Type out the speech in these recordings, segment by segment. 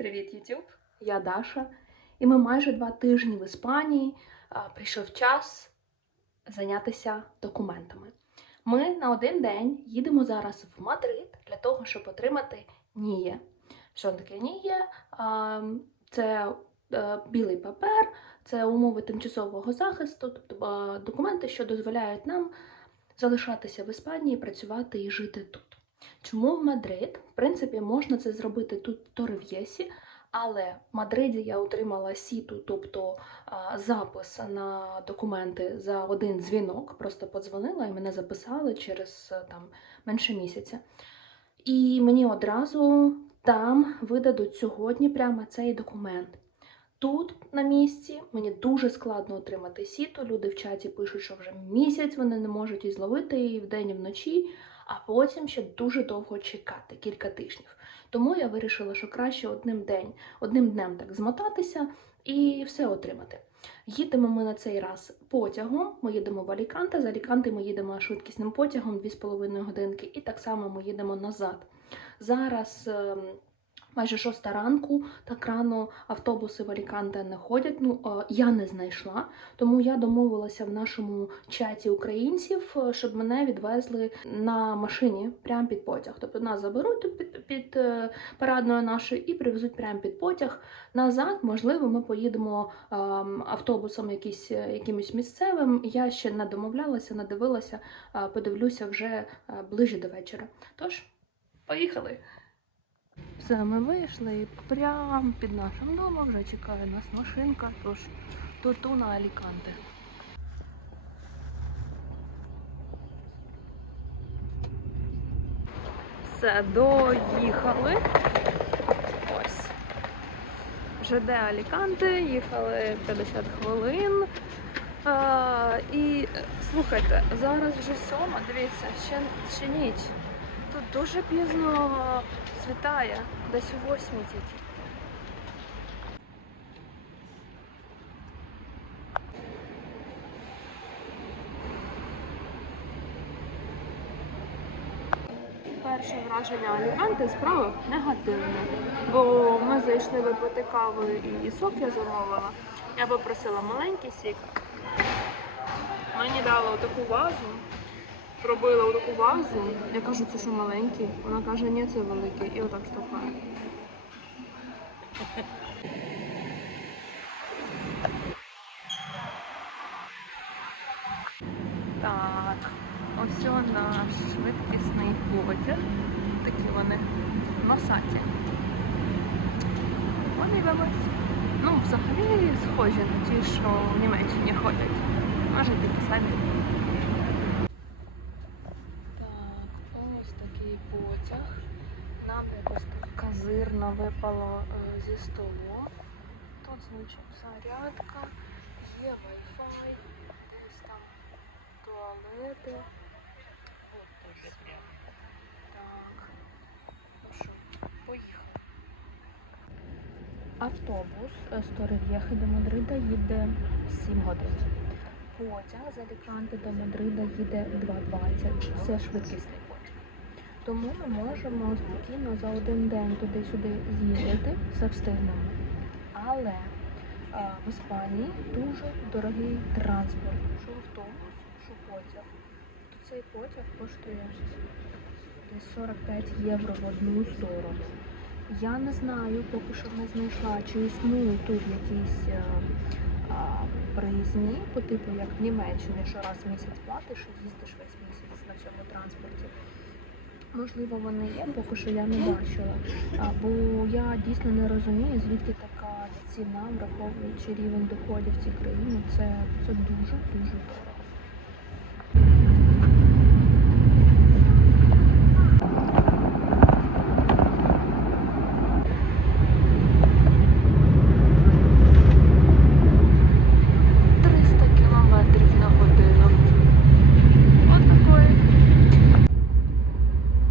Привіт, YouTube! Я Даша, і ми майже два тижні в Іспанії. Прийшов час зайнятися документами. Ми на один день їдемо зараз в Мадрид для того, щоб отримати НІЄ. Що таке НІЄ? Це е, білий папер, це умови тимчасового захисту, тобто е, документи, що дозволяють нам залишатися в Іспанії, працювати і жити тут. Чому в Мадрид? В принципі, можна це зробити тут в Торрев'єсі, але в Мадриді я отримала сіту, тобто запис на документи за один дзвінок. Просто подзвонила і мене записали через там менше місяця. І мені одразу там видадуть сьогодні прямо цей документ. Тут на місці мені дуже складно отримати сіту. Люди в чаті пишуть, що вже місяць вони не можуть її зловити і вдень і вночі, а потім ще дуже довго чекати, кілька тижнів. Тому я вирішила, що краще одним день, одним днем так змотатися і все отримати. Їдемо ми на цей раз потягом. Ми їдемо в Аліканте. З Аліканти ми їдемо швидкісним потягом 2,5 годинки, і так само ми їдемо назад. Зараз ем, майже шоста ранку, так рано автобуси в Аліканте не ходять. Ну е, я не знайшла, тому я домовилася в нашому чаті українців, е, щоб мене відвезли на машині прямо під потяг. Тобто нас заберуть під, під е, парадною нашою і привезуть прямо під потяг. Назад, можливо, ми поїдемо ем, автобусом якийсь, е, якимось місцевим. Я ще не домовлялася, не дивилася, подивлюся вже ближче до вечора. Тож, поїхали! Все, ми вийшли і прямо під нашим домом вже чекає нас машинка, тож тут на Аліканте. Все, доїхали. Ось. ЖД Аліканте, їхали 50 хвилин. А, і слухайте, зараз вже сьома, дивіться, ще, ще ніч. Тут дуже пізно світає, десь у восьмій тільки. Перше враження Аліканте справа негативне, бо ми зайшли випити кави і сок я замовила. Я попросила маленький сік. Мені дали таку вазу, пробила таку вазу. Я кажу, це що маленький? Вона каже, ні, це великий. І отак штовхає. Так, ось наш швидкісний потяг. Такі вони носаті. Подивимось. Ну, взагалі схожі на ті, що в Німеччині ходять. Може, такі самі. Так, такий потяг. Нам якось так казирно випало е, зі столу. Тут, значить, зарядка, є Wi-Fi, десь там туалети. Ось. Так. Ну що, поїхали. Автобус е, з Торрев'єхи до Мадрида їде 7 годин. Потяг з Аліканти до Мадрида їде 2.20. Це швидкісний потяг. Тому ми можемо спокійно за один день туди-сюди з'їздити, все встигнемо. Але а, в Іспанії дуже дорогий транспорт. Що автобус, що потяг. То цей потяг коштує десь 45 євро в одну сторону. Я не знаю, поки що не знайшла, чи існують тут якісь е, а, проїзні, по типу як в Німеччині, що раз в місяць платиш і їздиш весь місяць на цьому транспорті. Можливо, вони є, поки що я не бачила. Бо я дійсно не розумію, звідки така ціна, враховуючи рівень доходів цієї країни. Це, це дуже дуже дорого. Триста кілометрів на годину. От такої.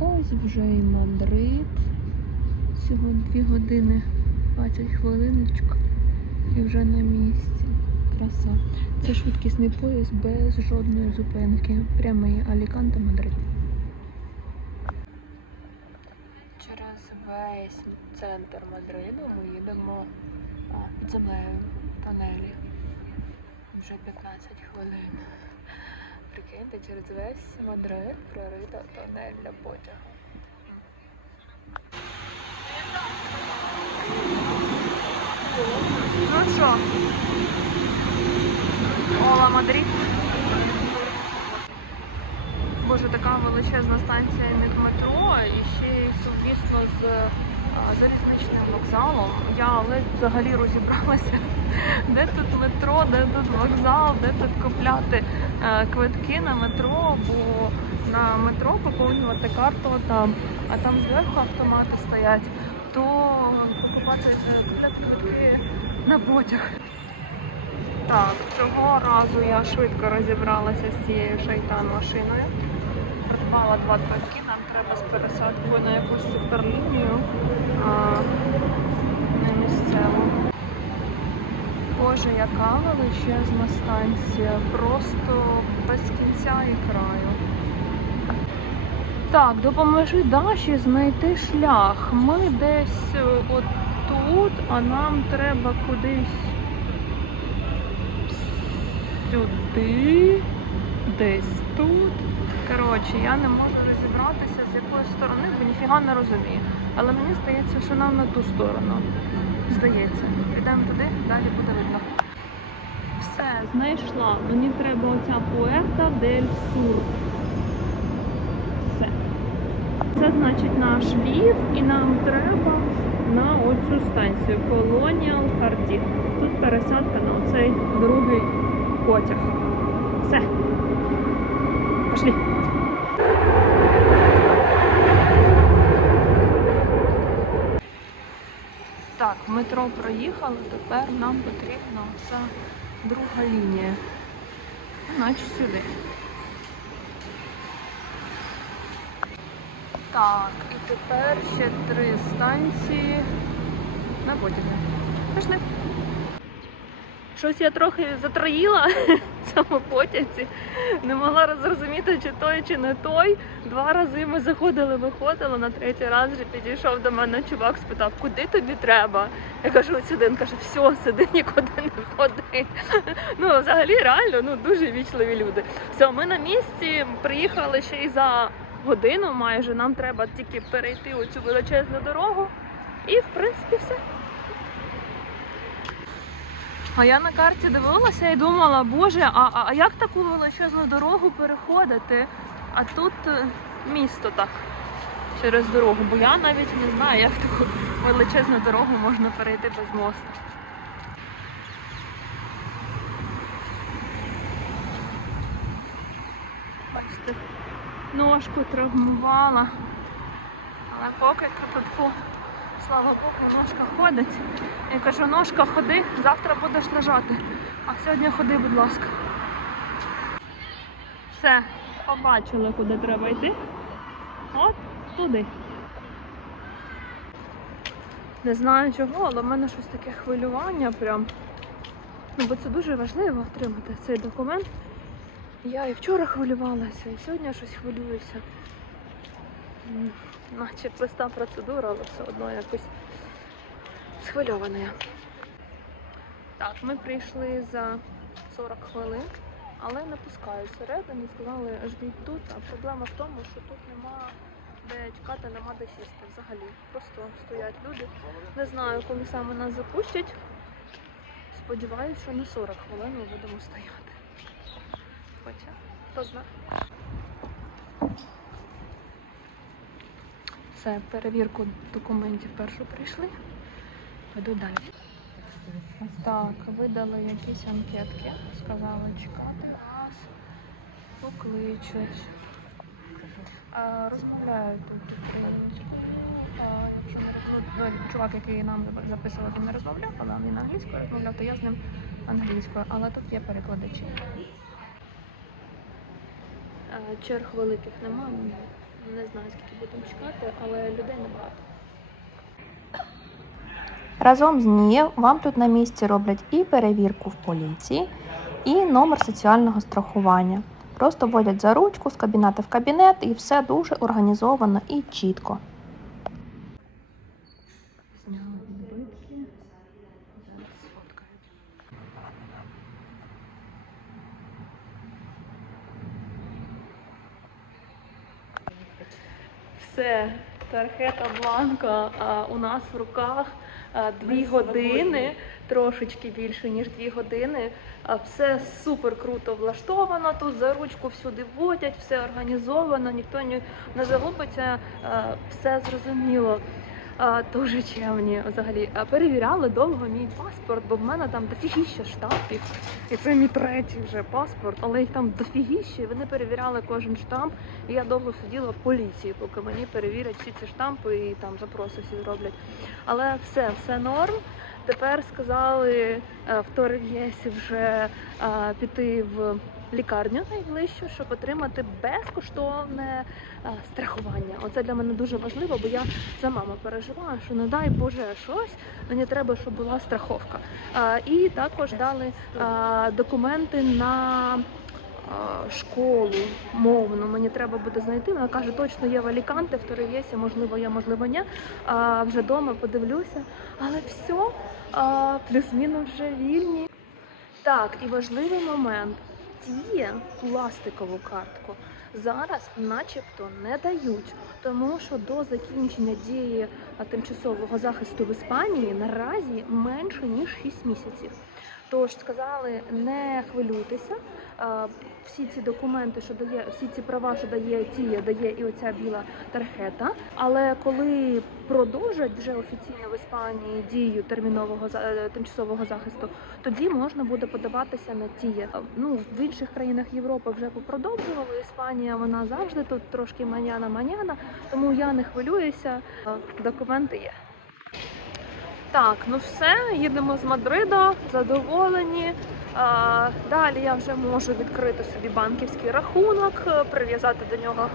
Ось вже і Мадрид. Всього 2 години 20 хвилиночок і вже на місці. Краса. Це швидкісний поїзд без жодної зупинки. Прямий Аліканте Мадрид. Через весь центр Мадриду ми їдемо під землею в тунелі. Вже 15 хвилин. Прикиньте, через весь Мадрид прорита тунель для потягу. Ну що? Ола Мадрид. Боже, така величезна станція метро і ще й сумісно з залізничним вокзалом. Я ледь взагалі розібралася, де тут метро, де тут вокзал, де тут купляти е, квитки на метро, бо на метро поповнювати карту там, а там зверху автомати стоять, то покупати е, квитки на потяг. Так, цього разу я швидко розібралася з цією шайтан машиною. Придбала два квитки, нам треба з пересадкою на якусь суперлінію, а не місцеву. Боже, яка величезна станція, просто без кінця і краю. Так, допоможи Даші знайти шлях. Ми десь е, от тут, а нам треба кудись сюди, десь тут. Коротше, я не можу розібратися з якої сторони, бо ніфіга не розумію. Але мені здається, що нам на ту сторону. Здається. Підемо туди, далі буде видно. Все, знайшла. Мені треба оця Пуерта дель Сур. Все. Це значить наш лів, і нам треба на оцю станцію Colonial Hardy. Тут пересадка на оцей другий потяг. Все. Пошли. Так, метро проїхали, тепер нам потрібна ця друга лінія. Наче сюди. Так, і тепер ще три станції на потяги. Пішли. Щось я трохи затроїла в цьому потязі. Не могла зрозуміти, чи той, чи не той. Два рази ми заходили, виходили, на третій раз вже підійшов до мене чувак, спитав, куди тобі треба. Я кажу, сюди. Він каже, все, сиди, нікуди не ходи. Ну, взагалі, реально, ну дуже вічливі люди. Все, ми на місці, приїхали ще й за годину майже. Нам треба тільки перейти оцю величезну дорогу. І, в принципі, все. А я на карті дивилася і думала, боже, а, а, як таку величезну дорогу переходити? А тут е, місто так через дорогу, бо я навіть не знаю, як таку величезну дорогу можна перейти без мосту. Ножку травмувала. Але поки тут, слава Богу, ножка ходить. Я кажу, ножка, ходи, завтра будеш лежати. А сьогодні ходи, будь ласка. Все, побачили, куди треба йти. От туди. Не знаю чого, але в мене щось таке хвилювання прям. Ну, бо це дуже важливо отримати цей документ. Я і вчора хвилювалася, і сьогодні щось хвилююся. Наче проста процедура, але все одно якось схвильована я. Так, ми прийшли за 40 хвилин, але не пускають всередину. Сказали, ждіть тут, а проблема в тому, що тут нема де чекати, нема де сісти взагалі. Просто стоять люди. Не знаю, коли саме нас запустять. Сподіваюся, що не 40 хвилин ми будемо стояти. Хто. Все, перевірку документів першу прийшли. Веду далі. Так, видали якісь анкетки. Сказали чекати нас, покличуть. Розмовляють тут українською. Якщо не ну, ну, чувак, який нам записував, він не розмовляв, але він англійською розмовляв, то я з ним англійською, але тут є перекладачі. Черг великих немає. Не знаю, скільки будемо чекати, але людей небагато. Разом з нею вам тут на місці роблять і перевірку в поліції, і номер соціального страхування. Просто водять за ручку з кабінету в кабінет, і все дуже організовано і чітко. Все, тархета бланка а, у нас в руках а, дві години, трошечки більше ніж дві години. А, все супер круто влаштовано. Тут за ручку всюди водять, все організовано, ніхто не, не загубиться, а, все зрозуміло. Дуже чемні взагалі. Перевіряли довго мій паспорт, бо в мене там дофігіща штампів. І це мій третій вже паспорт, але їх там дофігіще. Вони перевіряли кожен штамп. І я довго сиділа в поліції, поки мені перевірять всі ці штампи і там запроси всі зроблять. Але все, все норм. Tепер сказали е, в Торрев'єсі вже е, піти в лікарню найближчу, щоб отримати безкоштовне е, страхування. Оце для мене дуже важливо, бо я за маму переживаю, що не дай Боже щось, мені треба, щоб була страховка. Е, І також дали е, документи на школу мовну. Мені треба буде знайти. Вона каже, точно є в Аліканте, в Торрев'єсі, можливо, є, можливо, ні. Вже вдома подивлюся. Але все, плюс-мінус вже вільні. Так, і важливий момент. Ті пластикову картку зараз начебто не дають, тому що до закінчення дії тимчасового захисту в Іспанії наразі менше ніж 6 місяців. Тож сказали, не хвилюйтеся. Всі ці документи, що дає, всі ці права, що дає тія, дає і оця біла тархета. Але коли продовжать вже офіційно в Іспанії дію термінового е, тимчасового захисту, тоді можна буде подаватися на тіє. Ну в інших країнах Європи вже попродовжували. Іспанія вона завжди тут трошки маняна-маняна, тому я не хвилююся. Е, Документи є. Так, ну все, їдемо з Мадрида, задоволені. Далі я вже можу відкрити собі банківський рахунок, е, прив'язати до нього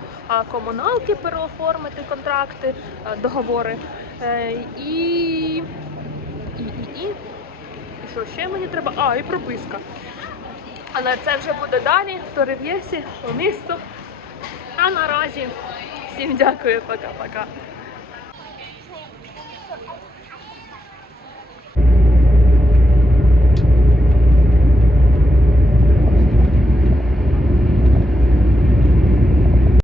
комуналки, переоформити контракти, е, договори. Е, і, і, і, і. І що ще мені треба? А, і прописка. Але це вже буде далі, в Торрев'єсі, по місту. А наразі всім дякую, пока-пока.